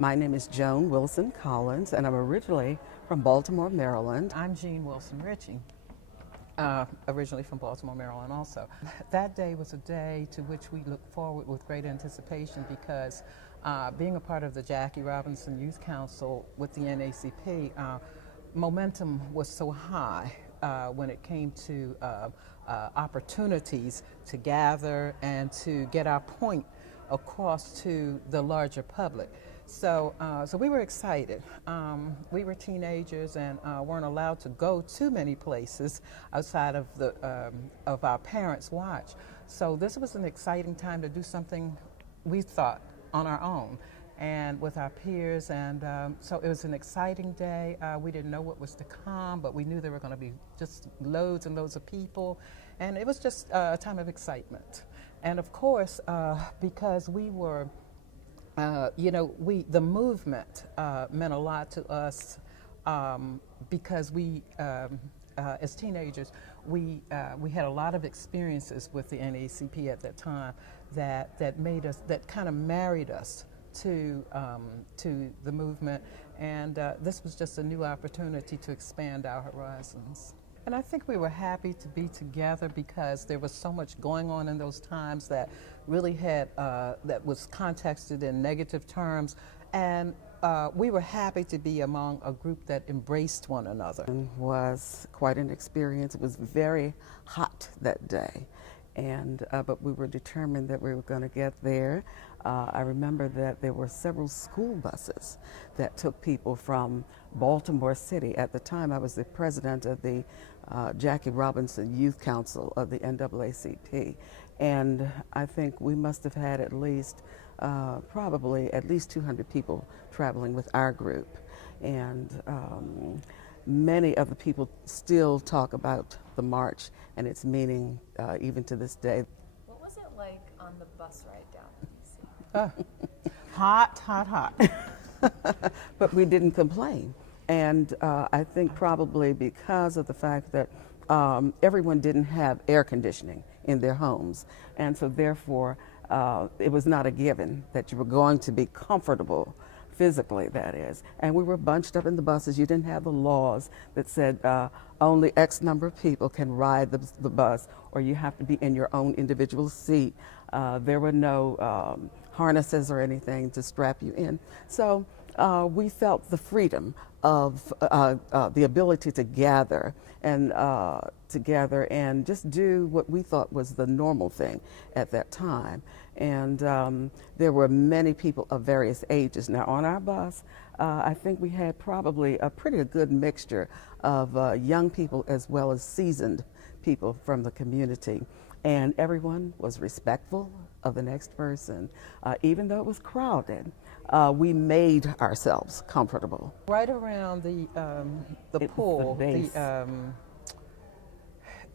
My name is Joan Wilson Collins, and I'm originally from Baltimore, Maryland. I'm Jean Wilson-Richie, originally from Baltimore, Maryland also. That day was a day to which we look forward with great anticipation because being a part of the Jackie Robinson Youth Council with the NAACP, momentum was so high when it came to opportunities to gather and to get our point across to the larger public. So we were excited. We were teenagers and weren't allowed to go too many places outside of of our parents' watch. So this was an exciting time to do something we thought on our own and with our peers. And so it was an exciting day. We didn't know what was to come, but we knew there were going to be just loads and loads of people. And it was just a time of excitement. And of course, because we were the movement meant a lot to us because we, as teenagers, we had a lot of experiences with the NAACP at that time that made us, that kind of married us to the movement, and this was just a new opportunity to expand our horizons. And I think we were happy to be together because there was so much going on in those times that really had, that was contexted in negative terms. And we were happy to be among a group that embraced one another. It was quite an experience. It was very hot that day. And, but we were determined that we were going to get there. I remember that there were several school buses that took people from Baltimore City. At the time, I was the president of the Jackie Robinson Youth Council of the NAACP. And I think we must have had at least, probably at least 200 people traveling with our group. And many of the people still talk about the march and its meaning even to this day. What was it like on the bus ride down to DC? Hot, hot, hot. But we didn't complain. And I think probably because of the fact that everyone didn't have air conditioning in their homes. And so therefore, it was not a given that you were going to be comfortable physically, that is. And we were bunched up in the buses. You didn't have the laws that said only X number of people can ride the bus, or you have to be in your own individual seat. There were no harnesses or anything to strap you in. So we felt the freedom of the ability to gather and together and just do what we thought was the normal thing at that time. And there were many people of various ages. Now on our bus, I think we had probably a pretty good mixture of young people as well as seasoned people from the community. And everyone was respectful of the next person. Even though it was crowded, we made ourselves comfortable. Right around the pool,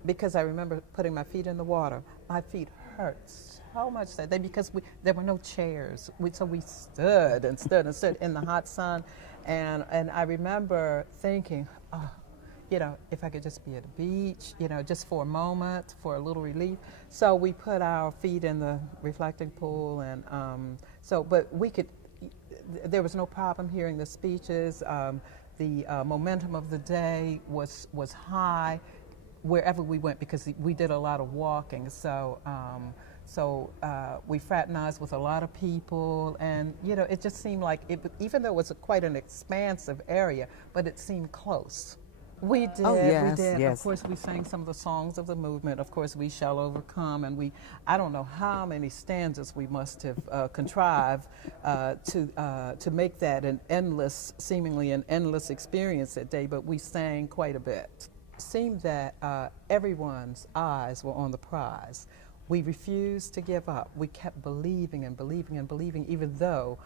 because I remember putting my feet in the water, my feet hurt so much that day because there were no chairs. So we stood and stood and stood in the hot sun. And I remember thinking, oh, if I could just be at the beach, just for a moment, for a little relief. So we put our feet in the reflecting pool, and but we could, there was no problem hearing the speeches. The momentum of the day was high wherever we went because we did a lot of walking. So we fraternized with a lot of people, and it just seemed like even though it was quite an expansive area, but it seemed close. We did, oh, yes, we did. Yes. Of course, we sang some of the songs of the movement. Of course, We Shall Overcome, and I don't know how many stanzas we must have contrived to make that seemingly an endless experience that day, but we sang quite a bit. It seemed that everyone's eyes were on the prize. We refused to give up. We kept believing and believing and believing, even though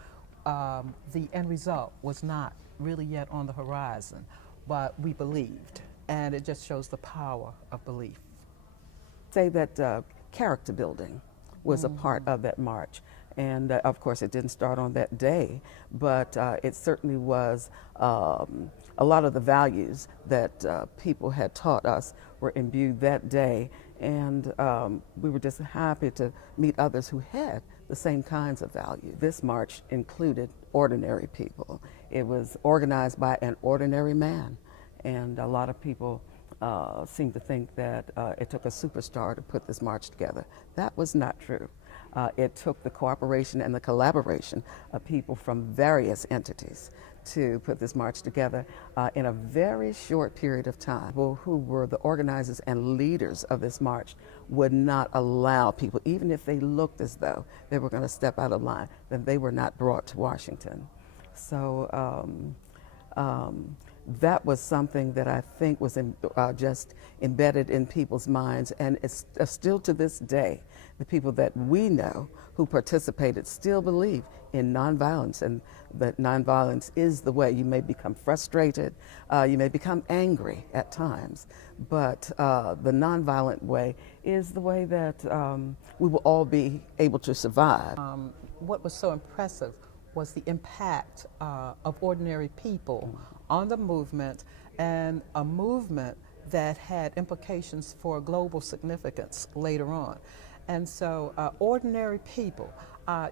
the end result was not really yet on the horizon. But we believed, and it just shows the power of belief. Say that character building was a part of that march. And of course, it didn't start on that day, but it certainly was a lot of the values that people had taught us were imbued that day And we were just happy to meet others who had the same kinds of values. This march included ordinary people. It was organized by an ordinary man. And a lot of people seem to think that it took a superstar to put this march together. That was not true. It took the cooperation and the collaboration of people from various entities to put this march together in a very short period of time. People who were the organizers and leaders of this march would not allow people, even if they looked as though they were going to step out of line, that they were not brought to Washington. So that was something that I think was just embedded in people's minds, and it's still to this day, the people that we know who participated still believe in nonviolence, and that nonviolence is the way. You may become frustrated, you may become angry at times, but the nonviolent way is the way that we will all be able to survive. What was so impressive was the impact of ordinary people on the movement, and a movement that had implications for global significance later on. And so ordinary people,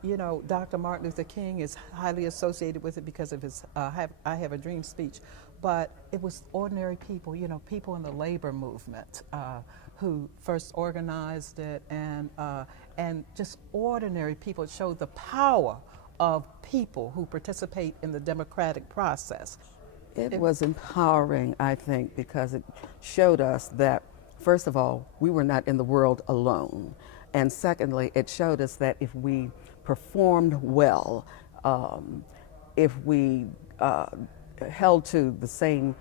you know, Dr. Martin Luther King is highly associated with it because of his I Have a Dream speech, but it was ordinary people, you know, people in the labor movement who first organized it, and just ordinary people. It showed the power of people who participate in the democratic process. It was empowering, I think, because it showed us that, first of all, we were not in the world alone. And secondly, it showed us that if we performed well, if we held to the same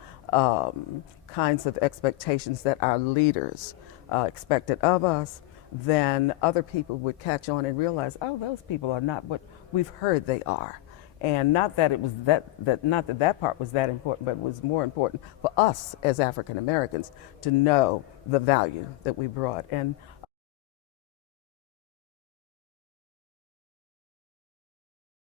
kinds of expectations that our leaders expected of us, then other people would catch on and realize, oh, those people are not what we've heard they are. And not that it was not that part was that important, but it was more important for us as African Americans to know the value that we brought. And